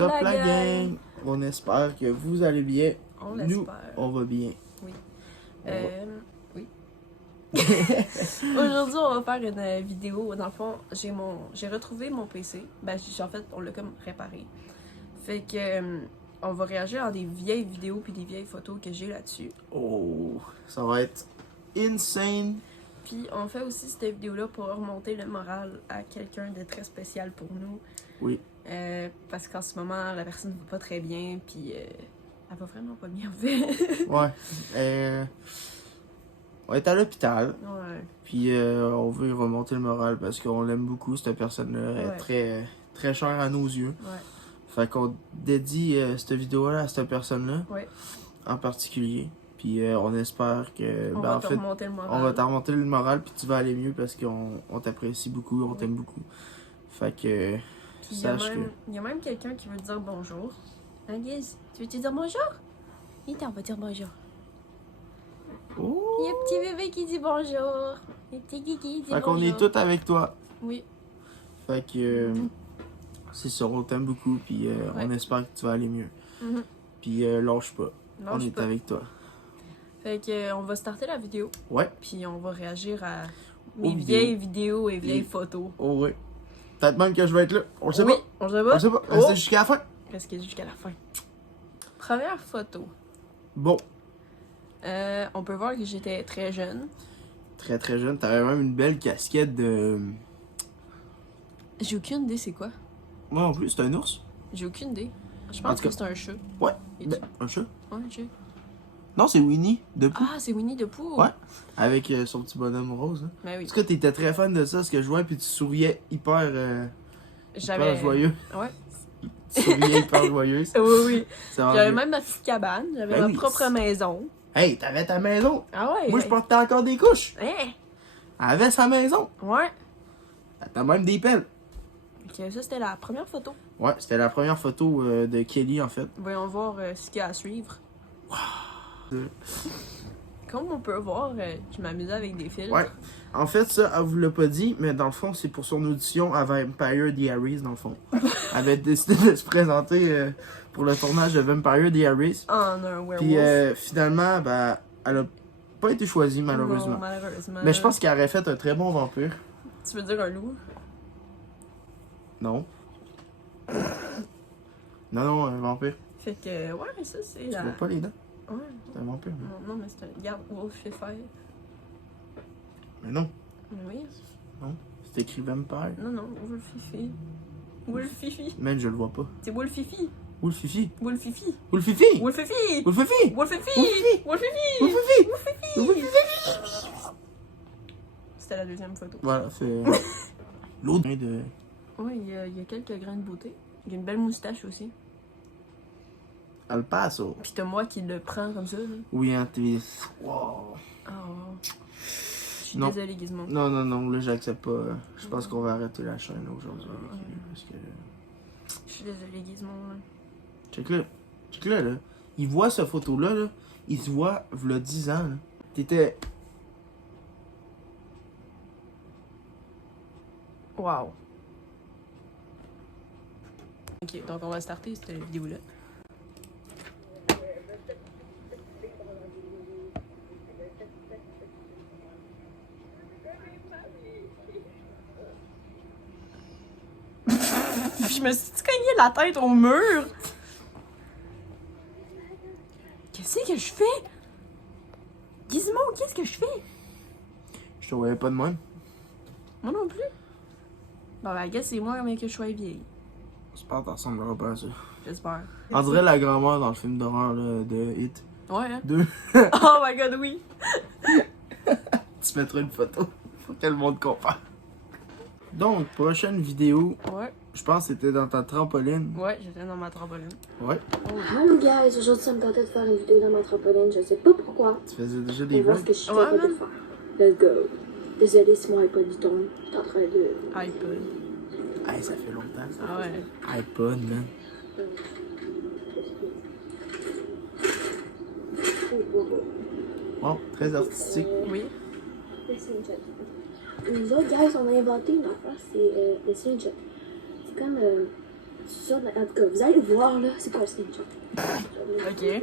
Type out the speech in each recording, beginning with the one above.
Top la gang! On espère que vous allez bien. On Nous, l'espère. on va bien. Oui. Oui. Aujourd'hui, on va faire une vidéo. Dans le fond, j'ai retrouvé mon PC. Ben, en fait, on l'a comme réparé. Fait que on va réagir à des vieilles vidéos puis des vieilles photos que j'ai là-dessus. Oh, ça va être insane. Puis on fait aussi cette vidéo-là pour remonter le moral à quelqu'un de très spécial pour nous. Oui. Parce qu'en ce moment, la personne ne va pas très bien, puis elle va vraiment pas bien, en fait. Ouais. On est à l'hôpital. Ouais. Puis on veut remonter le moral parce qu'on l'aime beaucoup, cette personne-là. Elle est très, très chère à nos yeux. Ouais. Fait qu'on dédie cette vidéo-là à cette personne-là. Ouais. En particulier. Puis on espère que. On va te remonter le moral. On va te remonter le moral, puis tu vas aller mieux parce qu'on t'apprécie beaucoup, on t'aime beaucoup. Fait que. Il y a même quelqu'un qui veut te dire bonjour. Hein, Guiz? Tu veux te dire bonjour? Vite, on va dire bonjour. Oh! Il y a un petit bébé qui dit bonjour. Le petit Kiki dit bonjour. Fait qu'on est tous avec toi. Oui. Fait que. C'est ça, on t'aime beaucoup, puis on espère que tu vas aller mieux. Puis lâche pas. On est avec toi. Fait que on va starter la vidéo. Ouais. Puis on va réagir à mes vieilles vidéos et vieilles photos. Oh oui. Peut-être même que je vais être là. On le sait oui, pas. On le sait pas. On le sait pas. Restez jusqu'à la fin. Restez jusqu'à la fin. Première photo. Bon. On peut voir que j'étais très jeune. Très très jeune. T'avais même une belle casquette de. J'ai aucune idée c'est quoi. Moi non plus, c'est un ours. J'ai aucune idée. Je pense que c'est un chat. Ouais. Ben, un chat. Ouais, un chat. Non, c'est Winnie de Pooh. Ah, c'est Winnie de Pooh. Ouais. Avec son petit bonhomme rose. Hein. Ben oui. En tout cas, t'étais très fan de ça, ce que je vois, puis tu souriais hyper joyeux. Ouais. Tu souriais hyper joyeuse. Oui, oui. J'avais bien. même ma petite cabane. J'avais ma propre maison. Hey, t'avais ta maison. Ah ouais? Moi, je portais encore des couches. Hein? Elle avait sa maison. Ouais. T'as même des pelles. Ok, ça, c'était la première photo. Ouais, c'était la première photo de Kelly, en fait. Voyons voir ce qu'il y a à suivre. Wow. Comme on peut voir, je m'amusais avec des filtres. Ouais. En fait, ça, elle vous l'a pas dit, mais dans le fond, c'est pour son audition à Vampire Diaries, dans le fond. Elle avait décidé de se présenter pour le tournage de Vampire Diaries. En un werewolf. Puis finalement, ben, elle a pas été choisie, malheureusement. Non, malheureusement. Mais je pense qu'elle aurait fait un très bon vampire. Tu veux dire un loup? Non. Non, un vampire. Fait que, ouais, ça, c'est Tu la... vois pas les dents? Ouais. C'est un vampire. Non, mais c'est un... Regarde, Wolf fait faire. Mais non. Oui. Non. C'est écrit Vampire. Non, Wolfifi. Wolfifi. Même je le vois pas. C'est Wolfifi. Wolfifi. Wolfifi. Wolfifi. Wolfifi. Wolfifi. Wolfifi. Wolfifi. Wolfifi. C'était la deuxième photo. Voilà, c'est l'autre de... Oui, il y a quelques grains de beauté. Il y a une belle moustache aussi. El Paso. Puis t'as moi qui le prends comme ça. Là. Oui, hein, t'es... Wow. Oh. Je suis Non. désolée, Gizmo. Non, là, j'accepte pas. Je pense qu'on va arrêter la chaîne aujourd'hui. Parce que... Je suis désolée, Gizmo. Check là, là. Il voit cette photo-là, là. Il se voit, v'là 10 ans, là. T'étais... Wow. Ok, donc on va starter cette vidéo-là. Je me suis cogné la tête au mur. Qu'est-ce que je fais? Gizmo, qu'est-ce que je fais? Je te voyais pas de même. Moi non plus. Bon, ben, guess c'est moi mais que je sois vieille. J'espère que t'en ressembleras pas à ça. J'espère. On dirait la grand-mère dans le film d'horreur là, de Hit. Ouais, hein? 2. Oh my god, oui! Tu mettras une photo pour que le monde compare. Donc, prochaine vidéo, Ouais, je pense que c'était dans ta trampoline. ouais, j'étais dans ma trampoline. Ouais. Hello guys, aujourd'hui ça me tentait de faire une vidéo dans ma trampoline, je sais pas pourquoi. Tu faisais déjà On des va voir ce vlogs. que je suis capable de faire. Let's go. Désolé si mon iPod il tombe, je suis en train de... iPod. Hey, ça fait longtemps ça. Ah ouais. iPod, man. Wow, très artistique. Oui. Le Snapchat. Nous autres, guys, on a inventé une affaire, c'est le Snapchat. C'est comme... Ça, en tout cas, vous allez voir, là, c'est quoi le screenshot? Ok.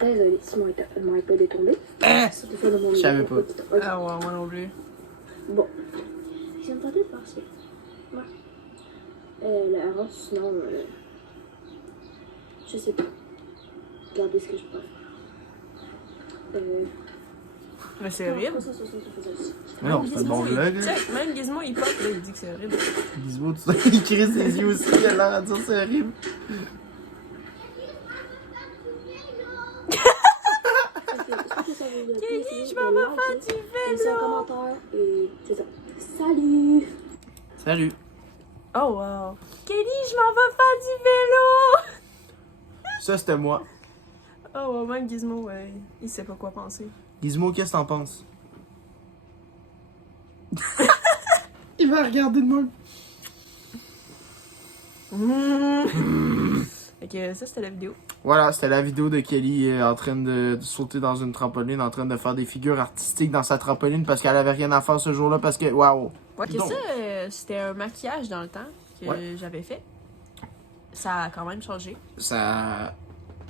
Désolée si mon iPod est tombé. C'était pas de mon Je savais iPod, pas. c'était pas. Ah ouais, moi non plus. Bon. Je me tentais de faire ça. Ouais. Le reste, sinon, je sais pas. Regardez ce que je peux faire. Mais c'est horrible. Ça. Mais non, c'est un bon il... vlog. Là. Check, même Gizmo il pop, là, il dit que c'est horrible. Gizmo, tout ça, il crie ses yeux aussi, il a l'air à dire c'est horrible. Kelly, je m'en vais faire du Laissez un vélo! commentaire et c'est ça. Salut! Salut. Oh wow! Kelly, je m'en vais faire du vélo! Ça, c'était moi. Oh wow, même Gizmo, ouais, il sait pas quoi penser. Gizmo, qu'est-ce que t'en penses? Il va regarder de moi. Ok, ça c'était la vidéo. Voilà, c'était la vidéo de Kelly en train de sauter dans une trampoline, en train de faire des figures artistiques dans sa trampoline parce qu'elle avait rien à faire ce jour-là parce que, waouh! Ouais, que Donc. ça, c'était un maquillage dans le temps que Ouais. j'avais fait. Ça a quand même changé. Ça.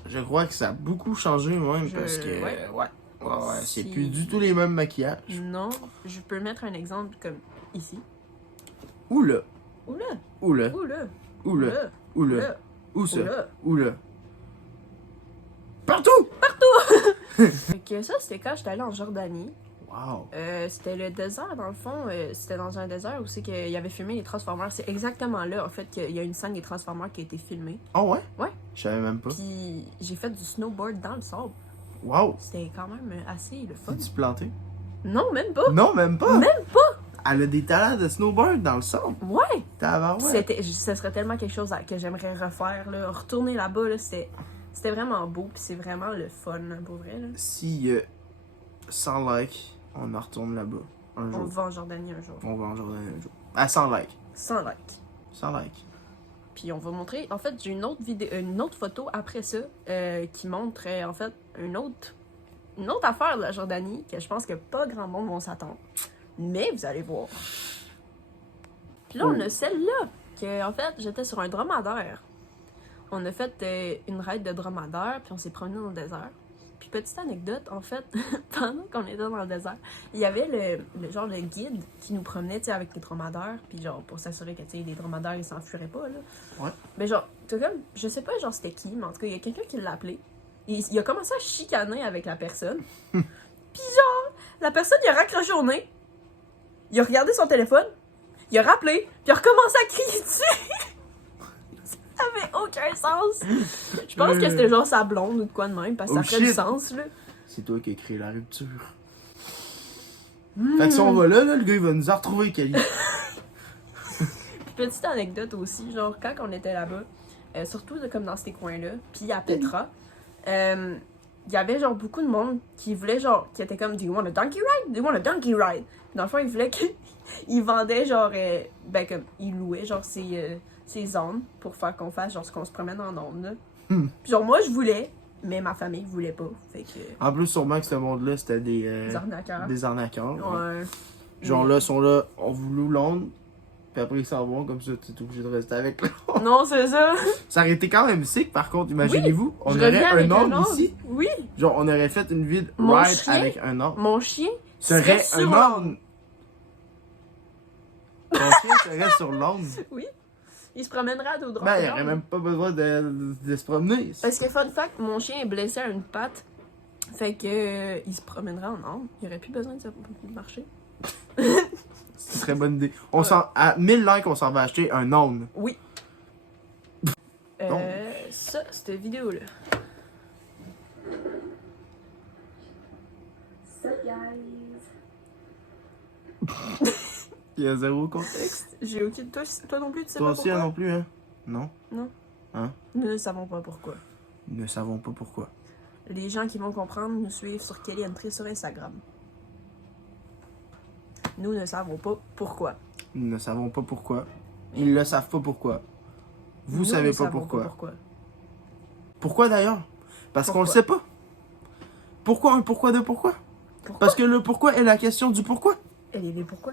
Je crois que ça a beaucoup changé même parce que. Ouais. Ouais, c'est Si- plus du tout les mêmes maquillages. Non, je peux mettre un exemple comme ici. Oula! Oula, Oula! oula, Oula! Oula! oula, Où ça? oula. Oula! Partout! Fait que ça, c'était quand j'étais allée en Jordanie. Wow! C'était le désert, dans le fond. C'était dans un désert où c'est qu'il y avait filmé les Transformers. C'est exactement là, en fait, qu'il y a une scène des Transformers qui a été filmée. Oh ouais? Ouais. Je savais même pas. Puis j'ai fait du snowboard dans le sable. Wow! C'était quand même assez le fun. T'es-tu planté? Non, même pas. Non, même pas! Même pas! Elle a des talents de snowboard dans le sable. Ouais! Tabarouette. Ce serait tellement quelque chose que j'aimerais refaire. Là. Retourner là-bas, là, c'était vraiment beau. Puis c'est vraiment le fun, là, pour vrai. Là. Si 100 likes, on en retourne là-bas un On jour. va en Jordanie un jour. On va en Jordanie un jour. À 100 likes. 100 likes. 100 likes. Puis on va montrer. En fait, j'ai une autre vidéo, une autre photo après ça qui montre en fait une autre affaire de la Jordanie que je pense que pas grand monde vont s'attendre. Mais vous allez voir. Puis là, on a celle-là que en fait j'étais sur un dromadaire. On a fait une ride de dromadaire puis on s'est promené dans le désert. Puis petite anecdote, en fait, pendant qu'on était dans le désert, il y avait le genre de guide qui nous promenait, tu sais, avec les dromadaires, puis genre pour s'assurer que, tu sais, les dromadaires, ils s'enfuiraient pas, là. Ouais. Mais genre, t'as comme, je sais pas, genre, c'était qui, mais en tout cas, il y a quelqu'un qui l'a appelé. Il a commencé à chicaner avec la personne. Puis genre, la personne, il a raccroché au nez. Il a regardé son téléphone. Il a rappelé. Puis il a recommencé à crier dessus. Ça avait aucun sens. Je pense que c'était genre sa blonde ou de quoi de même, parce que ça ferait du sens, là. C'est toi qui as créé la rupture. Fait que si on va là, le gars, il va nous en retrouver, Kelly. Petite anecdote aussi, genre quand on était là-bas, surtout comme dans ces coins-là, puis à Petra, il y avait genre beaucoup de monde qui voulait genre, qui était comme, do you want a donkey ride? Do you want a donkey ride? Dans le fond, ils voulaient qu'ils vendaient genre, ben comme, ils louaient genre ces zones pour faire qu'on fasse genre ce qu'on se promène en ondes, là. Puis genre moi je voulais, mais ma famille voulait pas, fait que... En plus, sûrement que ce monde-là, c'était des arnaqueurs. Des arnaqueurs. Ouais. Ouais. Genre là, ils sont là, on vous loue Londres, puis après ils s'en vont, comme ça, tu es obligé de rester avec eux. Non, c'est ça. Ça aurait été quand même sick, par contre, imaginez-vous, on Je aurait reviens un avec ordre ici. Oui. Genre, on aurait fait une ville Mon ride chien? avec un ordre. Mon chien Serait sur un l'ordre. ordre. Ton chien serait sur l'ordre. Oui. Il se promènera à dos droit. Ben, il aurait même pas besoin de se promener. Parce que, fun fact, mon chien est blessé à une patte. Fait que il se promènera en ordre. Il aurait plus besoin de marcher. Ce serait bonne idée. À 1000 likes, on s'en va acheter un âne. Oui. Donc. Ça, cette vidéo-là. Sup, guys? Il y a zéro contexte. J'ai aucune. Toi non plus, tu sais Toi pas aussi, pourquoi? non plus, hein? Non. Nous ne savons pas pourquoi. Nous ne savons pas pourquoi. Les gens qui vont comprendre nous suivent sur Kelly Entry sur Instagram. Nous ne savons pas pourquoi. Nous ne savons pas pourquoi. Ils ne savent pas pourquoi. Vous Nous savez ne pas savons pourquoi. pourquoi. Pourquoi d'ailleurs? Parce qu'on le Pourquoi? sait pas. Pourquoi un pourquoi de pourquoi? Pourquoi? Parce que le pourquoi est la question du pourquoi. Elle est pourquoi?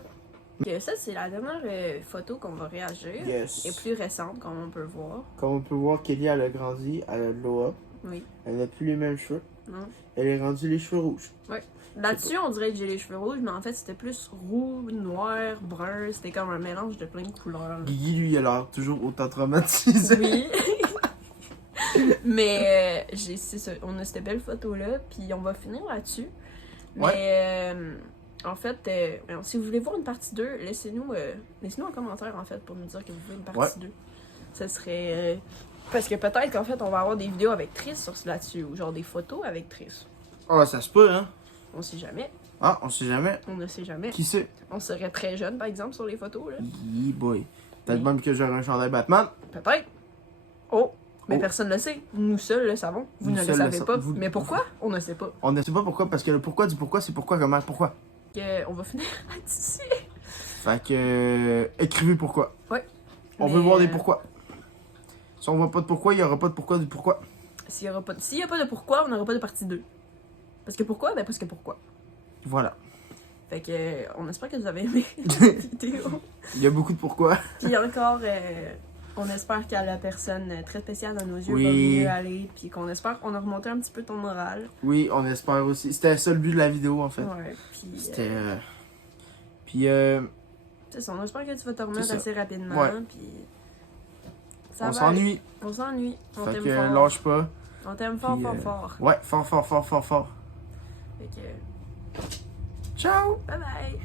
Ok, ça, c'est la dernière photo qu'on va réagir. Yes. Et plus récente, comme on peut voir. Comme on peut voir, Kelly, elle a grandi, elle a de l'eau up. Oui. Elle n'a plus les mêmes cheveux. Non. Elle est rendue les cheveux rouges. Là-dessus, on dirait que j'ai les cheveux rouges, mais en fait, c'était plus roux, noir, brun. C'était comme un mélange de plein de couleurs. Guigui, lui, il a l'air toujours autant traumatisé. Oui. Mais c'est ça. On a cette belle photo-là, puis on va finir là-dessus. Mais en fait, si vous voulez voir une partie 2, laissez-nous un commentaire, en fait, pour nous dire que vous voulez une partie 2. Ça serait... parce que peut-être qu'en fait, on va avoir des vidéos avec Triss là-dessus, ou genre des photos avec Triss. Ah, ça se peut, hein? On sait jamais. Ah, on sait jamais. On ne sait jamais. Qui sait? On serait très jeune, par exemple, sur les photos, là. Yeah, boy. Peut-être Oui. même que j'aurai un chandail Batman. Peut-être. Oh! Mais Oh. personne ne le sait. Nous seuls le savons. Vous Nous ne le seuls le savez sa- pas. vous- Mais pourquoi? On ne sait pas. On ne sait pas pourquoi, parce que le pourquoi du pourquoi, c'est pourquoi, comment, pourquoi. On va finir là-dessus. Fait que. Écrivez pourquoi. Ouais. On Mais, veut voir des pourquoi. Si on voit pas de pourquoi, il y aura pas de pourquoi du pourquoi. S'il n'y a pas de pourquoi, on n'aura pas de partie 2. Parce que pourquoi? Ben parce que pourquoi. Voilà. Fait que on espère que vous avez aimé cette vidéo. Il y a beaucoup de pourquoi. Puis encore, on espère que la personne très spéciale dans nos yeux Oui. va mieux aller. Puis qu'on espère qu'on a remonté un petit peu ton moral. Oui, on espère aussi. C'était ça le but de la vidéo, en fait. Ouais. Puis C'était. Puis, c'est ça, on espère que tu vas te remettre C'est ça. assez rapidement. Ouais. Puis ça on va aller. s'ennuie. On s'ennuie. On Fait t'aime que fort. lâche pas. On t'aime fort, Puis, fort, fort. Ouais, fort, fort, fort, fort, fort. Fait que Ciao! bye bye.